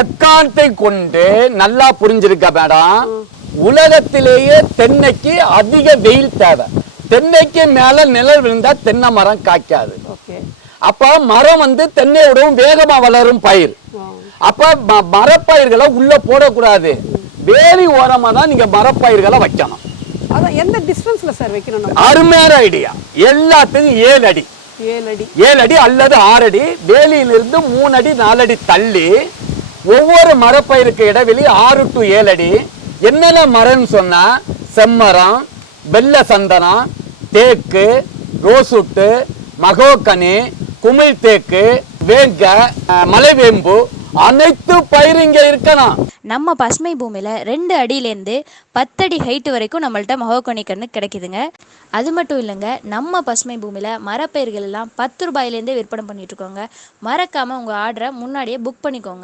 எக்காரணத்தை கொண்டு நல்லா புரிஞ்சிருக்க மேடம், உலகத்திலேயே தென்னைக்கு அதிக வெயில் தேவை. தென்னைக்கு மேல நிழல் விழுந்தா தென்னை மரம் காய்க்காது. அப்ப மரம் தென்னையோடவும் வேகமா வளரும் பயிர். அப்ப மரப்பயிர்களை உள்ள போடக்கூடாது, வேலி ஓரமா தான் நீங்க மரப்பயிர்களை வைக்கணும். எந்த டிஸ்டன்ஸ்ல சார் வைக்கணும்? அருமையான ஐடியா. எல்லாத்துக்கும் 7 அடி 7 அடி அல்லது 6 அடி, வேலியிலிருந்து 3 அடி 4 அடி தள்ளி ஒவ்வொரு மரப்பயிருக்கு இடைவெளி 6 to 7 அடி. என்னென்ன மரம்னு சொன்னா செம்மரம், வெள்ள சந்தனம், தேக்கு, ரோசுட்டு, மகோக்கனி, குமிழ் தேக்கு, வேங்க, மலைவேம்பு, அனைத்து பயிர் இங்க இருக்கணும். நம்ம பசுமை பூமியில 2 அடியிலேருந்து 10 அடி ஹைட் வரைக்கும் நம்மள்ட்ட மகோகனி கன்று கிடைக்குதுங்க. அது மட்டும் இல்லைங்க, நம்ம பசுமை பூமியில மரப்பயிர்கள் எல்லாம் 10 ரூபாயிலேருந்தே விற்பனை பண்ணிட்டு இருக்கோங்க. மறக்காம உங்க ஆர்டரை முன்னாடியே புக் பண்ணிக்கோங்க.